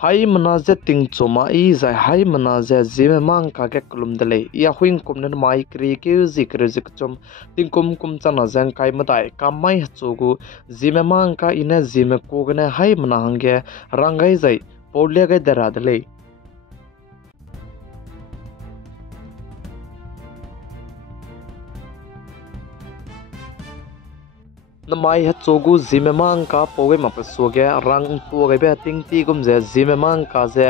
hai manaze ting choma I zai hai manaze zime mang ka ke kulum dele ya huing kum nen mai kri ke zikre zik chom ting kum chana zang kai matai kamai chogu zime mang ka ina zime ko gane hai mana hange rangai zai podle ga dara dele namai ha chogu zimemang ka powe mapasuge rang tu ga be ting ti gum je zimemang ka je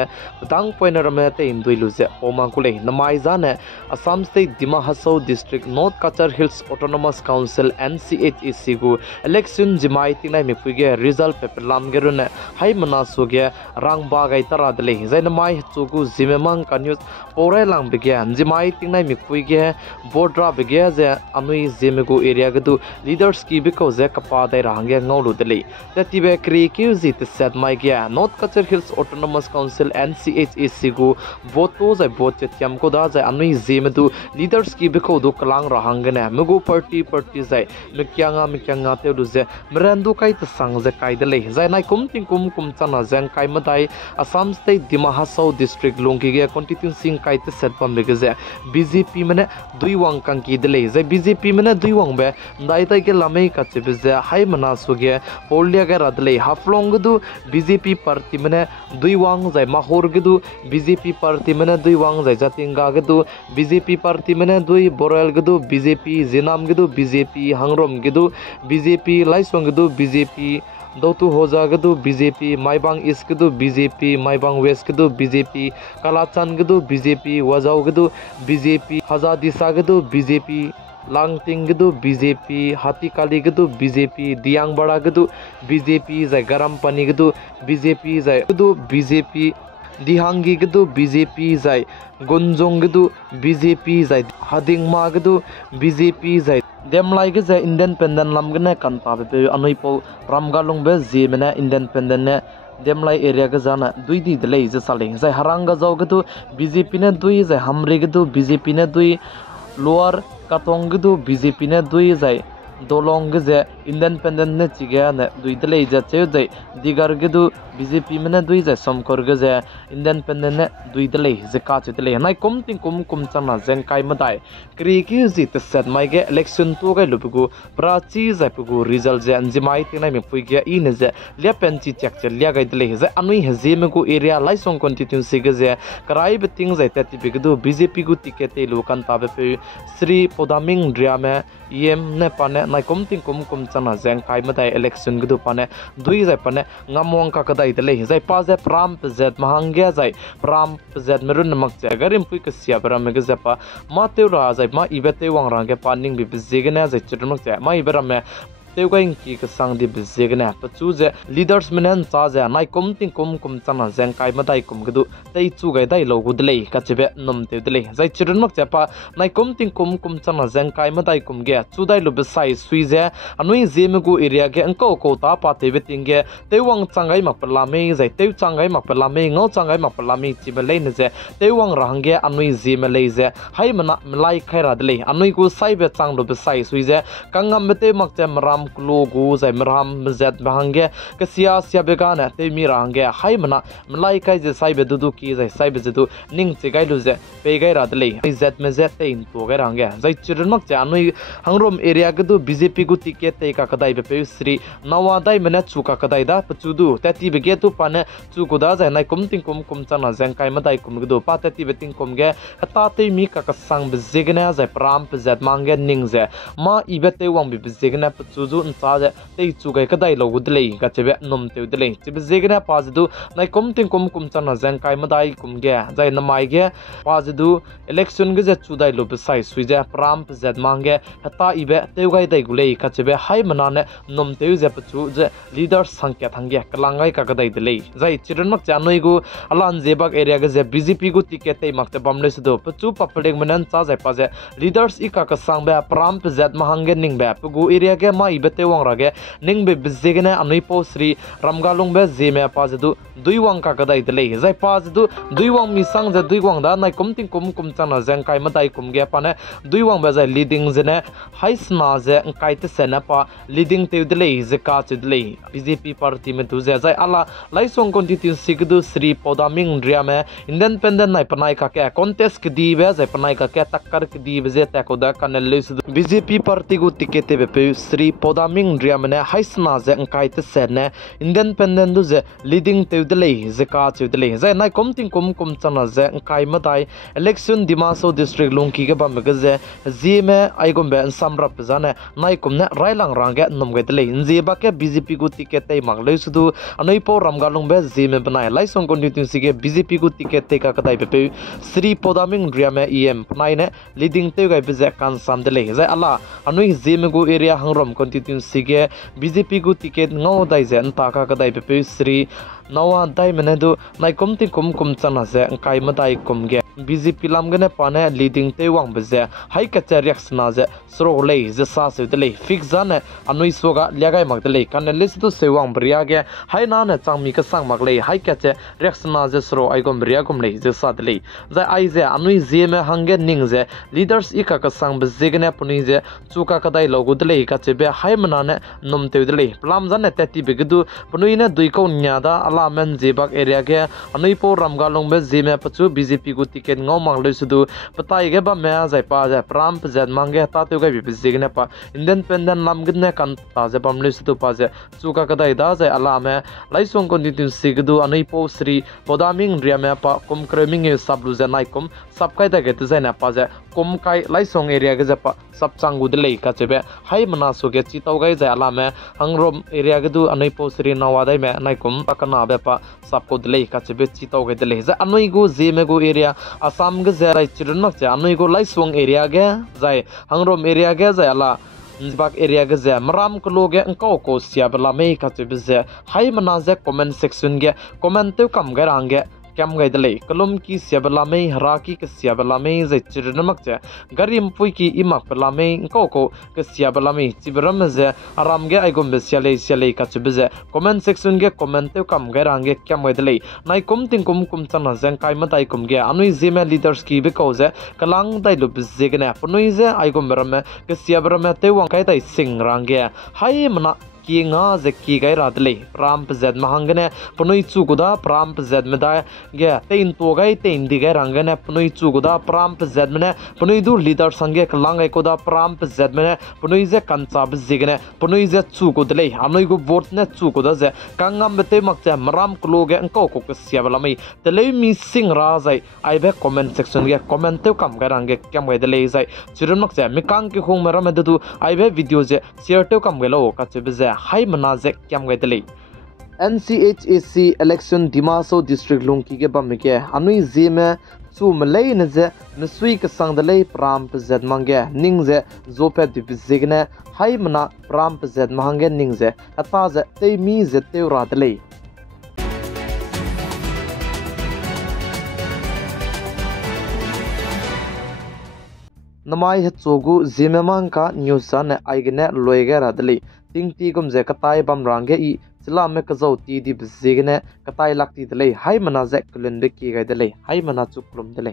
dang poiner me te indui lu je oma kule namai jane Assam State Dima Hasau District North Kachar Hills Autonomous Council NCHEC gu election jimai tinai me puge result paper lam gerune hai mana suge rang ba gai tara dele je namai chogu zimemang ka news pore lang bege jimai tinai me puge bodra bege je anui zimegu area gadu leaders ki because kapa dai range ngolu dele tatibe kri kiuzi te set mai gya North Kachar Hills Autonomous Council NCHEC gu voto zai vote tiam ko da zai anui zemedu leaders ki biko do kalang rahangane mugu party zai mikyanga te du ze mrandu kai ta sang ze kai dele zai nai kum chana zang kai madai Assam State Dima Hasau District longki ge constituency kai te set pam bege ze BJP mane dui wang kang ki dele zai BJP mane dui wang be dai tai ke lamei ka che hai mana suge polya ga radle haflong du BJP party mane dui wang zai mahor gdu BJP party mane dui wang zai jatinga gdu BJP party mane dui boral gdu BJP zinam gdu BJP hangrom gdu BJP laisong gdu BJP Dautu hoja gdu BJP maibang east gdu BJP maibang west gdu BJP kalachan gdu BJP wajau gdu BJP hazadisa gdu BJP Langting gdu BJP Hatikali gdu BJP Diang Bada gdu BJP zai garam pani gdu BJP zai gdu BJP Dihangi gdu BJP zai Gonjong gdu BJP zai Hadingma gdu BJP zai demlai ge zai independent lamgane kan pa be anoi po ramgalung be jemena independent ne demlai area ga jana dui di dele je saling zai haranga jaw gdu BJP ne dui zai hamre gdu BJP ne dui lower katong gdu BJP ne dui zai dolong ge independent ne chiga ne dui dele je che zai digar gdu BJP mena dui zai somkor ge independent ne dui dele je ka che dele nai kum chana jeng kai madai kri ki ji te set mai ge election tu ga lupugu prachi zai pugu result je anjimai tinai me pui ge in je lepen chi chek che lia ga dele je anui he je me gu area laisong constituency ge karai beting zai te ti gdu BJP gu ticket te lokan ta be pe Sri Podaming Driame EM ne pane nai kum chana jeng kai madai election gdu pane dui zai pane ngamong ka kadai dele zai pa zai pram pzet mahangya zai pram pzet merun namak che garim pui ka sia bara me ge pa ma te ra zai ma ibete wang rang ge paning bi bzegena zai chirmak che ma ibara me teugaing ki ka sang di bzegena pachu je leaders menen cha je nai kum chana jeng kai madai kum gdu tei chu gai dai lo gudle ka chebe nom te dele zai chirmak che pa nai kum chana jeng kai madai kum ge chu dai lo besai sui je anui zemegu area ge angko ko ta pa te beting ge tewang changai mak pala me zai teu changai mak pala me ngau changai mak pala me chibe le ne je tewang rang ge anui zeme le je hai mana mlai khaira dele anui ku sai be chang lo besai sui je kangam bete mak che maram logo zai mram zet bhange ka sia begana te mi range hai mana mlai kai je sai be dudu ki zai sai be du ning che gai lu je pe gai ra dele zet me zet te in to gai range zai chirun mak cha anui hangrom area ga du BJP gu ticket te ka kadai be pe Sri Nawadai mena chu ka kadai da pachu du tati be ge tu pane chu ku da zai nai kum chana jeng kai madai kum du pa tati be ting kum ge ta te mi ka sang be zegna zai pram pe zet mange ning je ma ibete wang be zegna pachu du cha je te chu gai kadai lo gudle ka chebe nom te dele chebe zegna pa du nai kum chana jeng kai madai kum ge zai na mai ge pa du election ge chu dai lo be sai sui je pram pe zet mange hata ibe te gai dai gule ka chebe hai mana ne nom te je pachu je leaders sangkya thangge kalangai ka kadai dele zai chiran mak cha noi gu alan jebak area ge BJP gu ticket te mak te bamle se do pachu papling manan cha jai pa je leaders ika ka sang be pram pe zet mahange ning be gu area ge ma anui bete wang rage ning be bizigene anui po Sri Ramgalung be zeme pa jadu duiwang ka kadai dele zai pa jadu duiwang mi sang ja duiwang da nai kum ting kum chana jeng kai matai kum ge pa ne duiwang be zai leading jene haisna je kai te sena pa leading te dele je ka che dele BJP party me tu zai ala laisong constituency gdu Sri Podaming Ria me independent nai panai ka ke contest ki di be zai panai ka ke takkar ki di be je ta ko da kan le BJP party gu ticket be pe Sri Podaming Ria me haisna je kai te sena independent du je leading te dele je ka che dele zai nai kom ting kum chana je kai matai election Dimaso district lungki ge ba me ge je zime ai gom be samrap jane nai kum ne railang range nom ge dele inji ba ke BJP gu ticket te mang le sudu anoi po Ramgalung be zime banai laisong constituency ge BJP gu ticket te ka kadai pe Sri Podaming Ria me EM nai ne leading te ga be je kan sam dele zai ala anoi zime gu area hangrom constituency ge BJP gu ticket ngau dai je anta ka kadai pe Sri nawa dai menedu nai kum ting kum chana je kai madai kum ge BJP lam gane pane leading te wang beje hai ka reaction je sro le je sa se dele fix jane anui soga lyagai mak dele kan list tu sewang bria ge hai na na changmi ka sang mak le hai ka reaction je sro ai gom bria gom le je sa dele za ai je anui je me hange ning je leaders ika ka sang beje gane puni je chuka ka dai logo dele ka che be hai mana ne nom te dele plam jane te ti begdu puni ne dui ko nya da alamen jebak area ge anui po Ramgalung be je me pachu BJP gu ken ngau mang le sudu patai ge ba me jai pa ja pram pjat mangge ta tu ge bi jigne pa independent lam gne kan ta ja pam le sudu pa ja chuka kadai da ja ala me laisong constituency gdu anei po Sri Podaming Ria me pa kum kreming e sablu ja nai kum sab kai da ge tu ja na pa ja kum kai laisong area ge ja pa sab changu de le ka chebe hai mana so ge chi tau gai ja ala me hangrom area ge du anei po Sri Nawadai me nai kum pakana be pa sab ko de le ka chebe chi tau ge de le ja anoi go je me go area Assam ge zai chirun mak cha anoi go laiswang area ge zai hangrom area ge zai ala bak area ge zai maram ko loge angko ko sia bala me ka che bize hai mana ze comment section ge comment te kam ga range kam gai dele kolom ki siabala me haraki ke siabala me zai chirun mak cha garim pui ki imak bala me angko ko ke siabala me chibram ze aram ge ai gom be siale ka che bize comment section ge comment te kam ga range kam gai dele nai kum ting kum chana jang kai matai kum ge anui zema leaders ki be ko ze kalang dai lu bize ge na punui ze ai gom ram ke siabram te wang kai dai sing range hai mana ki nga ze ki gai radle pram pzed mahangne punui chu guda pram pzed meda ge tein to gai tein digai rangane punui chu guda pram pzed mene punui du leader sange klang ai koda pram pzed mene punui ze kancha bzigne punui ze chu gudle anoi go vote ne chu guda ze kangam bete makcha maram kloge angko ko sia bala mai tele mi sing ra zai ai be comment section ge comment te kam ga range kyam ge dele zai chirum makcha mi kang ki khong mera me du ai be video ze share te kam ge lo ka che be hai manazek kyam gai dele NCHAC election Dimaso district lungki ge bam ke anui zeme chu malai ne je nasui ka sang dele pram pzed mangge ning je zope divizigne hai mana pram pzed mahange ning je ata je te mi je te ra dele namai he chogu zimemang ka news an aigne loige ra dele ting ti gum je katai bam range I chila me ka zo ti di bzigne katai lakti dele hai mana je kulun de ki ga dele hai mana chuklum dele